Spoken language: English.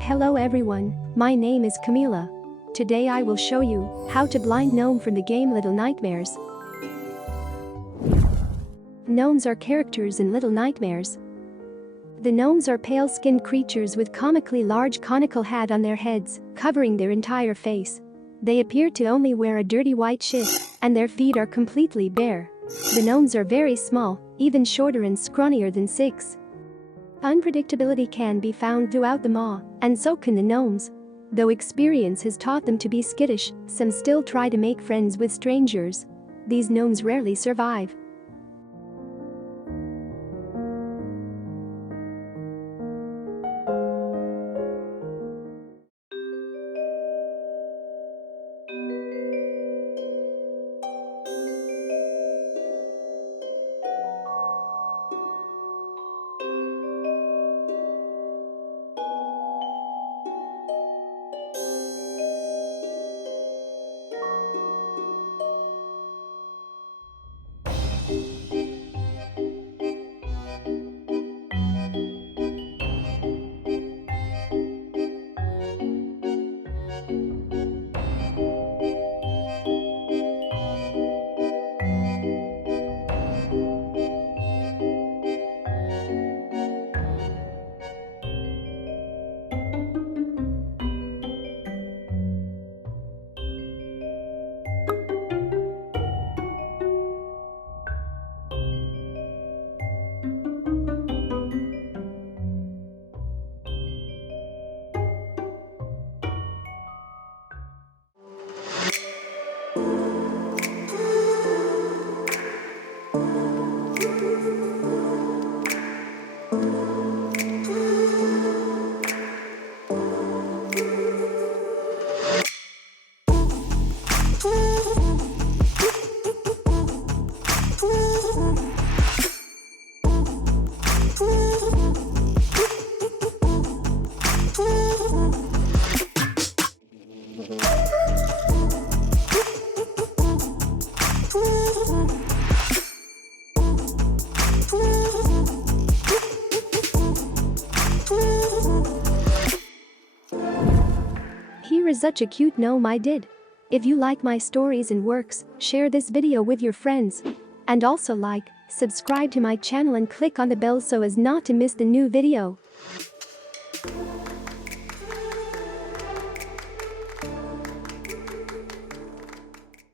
Hello everyone, my name is Kamilla. Today I will show you how to blind Nome from the game Little Nightmares. Gnomes are characters in Little Nightmares. The gnomes are pale-skinned creatures with comically large conical hat on their heads, covering their entire face. They appear to only wear a dirty white shit, and their feet are completely bare. The gnomes are very small, even shorter and scrawnier than 6. Unpredictability can be found throughout them all, and so can the gnomes. Though experience has taught them to be skittish, some still try to make friends with strangers. These gnomes rarely survive. Here is such a cute gnome I did. If you like my stories and works, share this video with your friends. And also like, subscribe to my channel and click on the bell so as not to miss the new video.